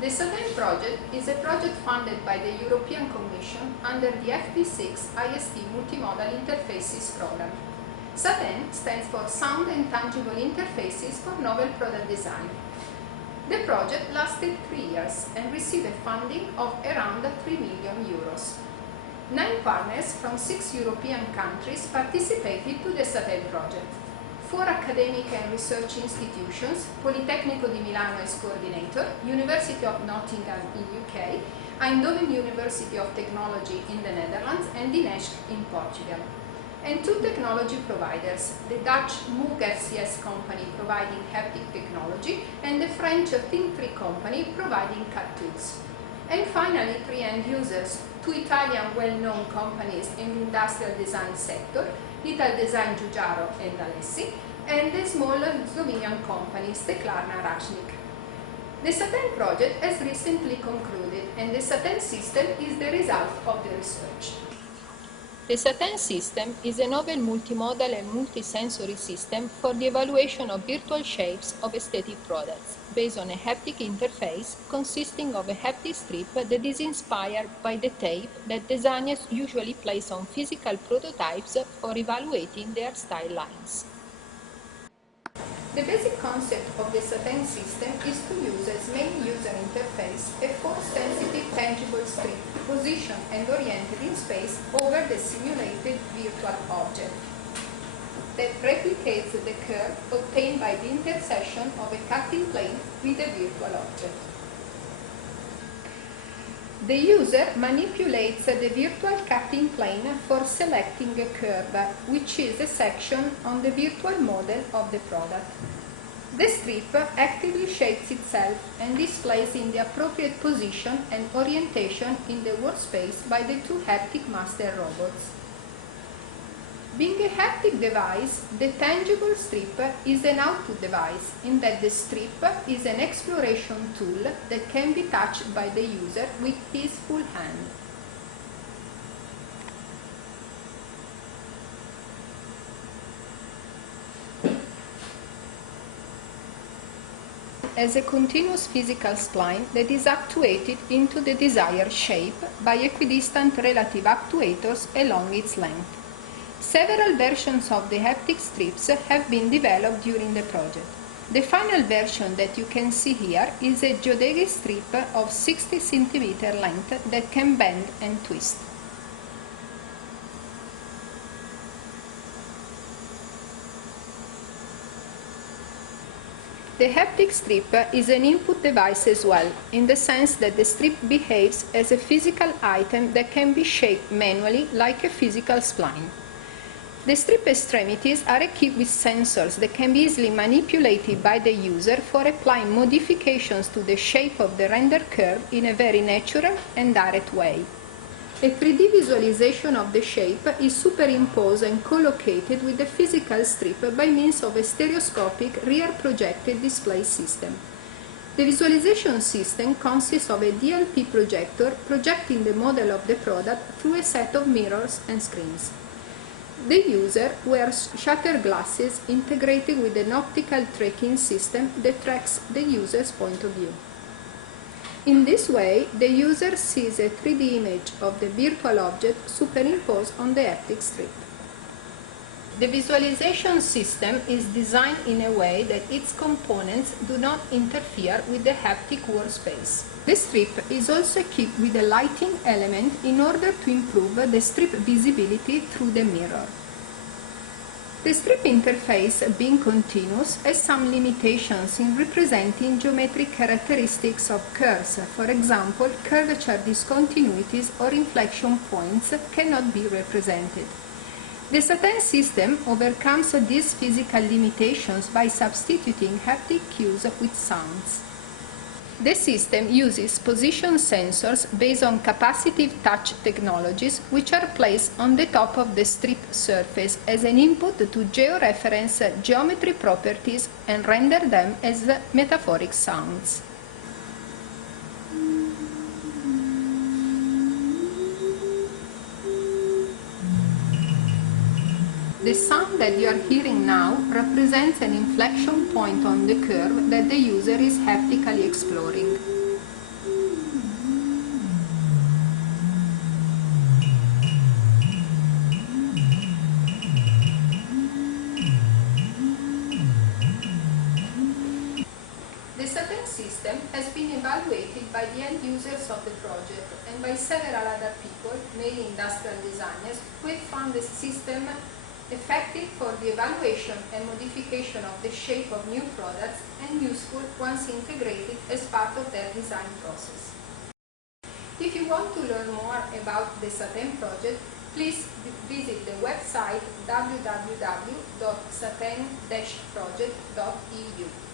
The SATIN Project is a project funded by the European Commission under the FP6 IST Multimodal Interfaces program. SATIN stands for Sound and Tangible Interfaces for Novel Product Design. The project lasted 3 years and received a funding of around 3 million euros. 9 partners from 6 European countries participated to the SATIN project. 4 academic and research institutions, Politecnico di Milano as coordinator, University of Nottingham in UK, Eindhoven University of Technology in the Netherlands and Dinesh in Portugal. And 2 technology providers, the Dutch Moog FCS company providing haptic technology and the French Think3 company providing CAD tools. And finally 3 end users, 2 Italian well-known companies in the industrial design sector, Ital Design Giugiaro and Alessi, and the small Slovenian company Steklarna Rašnik. The SATIN project has recently concluded and the SATIN system is the result of the research. The SATIN system is a novel multimodal and multisensory system for the evaluation of virtual shapes of aesthetic products, based on a haptic interface consisting of a haptic strip that is inspired by the tape that designers usually place on physical prototypes for evaluating their style lines. The basic concept of the SATIN system is to use as main user interface a force-sensitive tangible strip positioned and oriented in space over the simulated virtual object that replicates the curve obtained by the intersection of a cutting plane with a virtual object. The user manipulates the virtual cutting plane for selecting a curve, which is a section on the virtual model of the product. The strip actively shapes itself and displays in the appropriate position and orientation in the workspace by the 2 haptic master robots. Being a haptic device, the tangible strip is an output device in that the strip is an exploration tool that can be touched by the user with his full hand. As a continuous physical spline that is actuated into the desired shape by equidistant relative actuators along its length. Several versions of the haptic strips have been developed during the project. The final version that you can see here is a geodesic strip of 60 cm length that can bend and twist. The haptic strip is an input device as well, in the sense that the strip behaves as a physical item that can be shaped manually like a physical spline. The strip extremities are equipped with sensors that can be easily manipulated by the user for applying modifications to the shape of the rendered curve in a very natural and direct way. A 3D visualization of the shape is superimposed and collocated with the physical strip by means of a stereoscopic rear-projected display system. The visualization system consists of a DLP projector projecting the model of the product through a set of mirrors and screens. The user wears shutter glasses integrated with an optical tracking system that tracks the user's point of view. In this way, the user sees a 3D image of the virtual object superimposed on the haptic strip. The visualization system is designed in a way that its components do not interfere with the haptic workspace. The strip is also equipped with a lighting element in order to improve the strip visibility through the mirror. The strip interface, being continuous, has some limitations in representing geometric characteristics of curves. For example, curvature discontinuities or inflection points cannot be represented. The SATIN system overcomes these physical limitations by substituting haptic cues with sounds. The system uses position sensors based on capacitive touch technologies, which are placed on the top of the strip surface as an input to georeference geometry properties and render them as metaphoric sounds. The sound that you are hearing now represents an inflection point on the curve that the user is haptically exploring. system has been evaluated by the end users of the project and by several other people, mainly industrial designers, who have found the system effective for the evaluation and modification of the shape of new products and useful once integrated as part of their design process. If you want to learn more about the SATIN project, please visit the website www.satin-project.eu.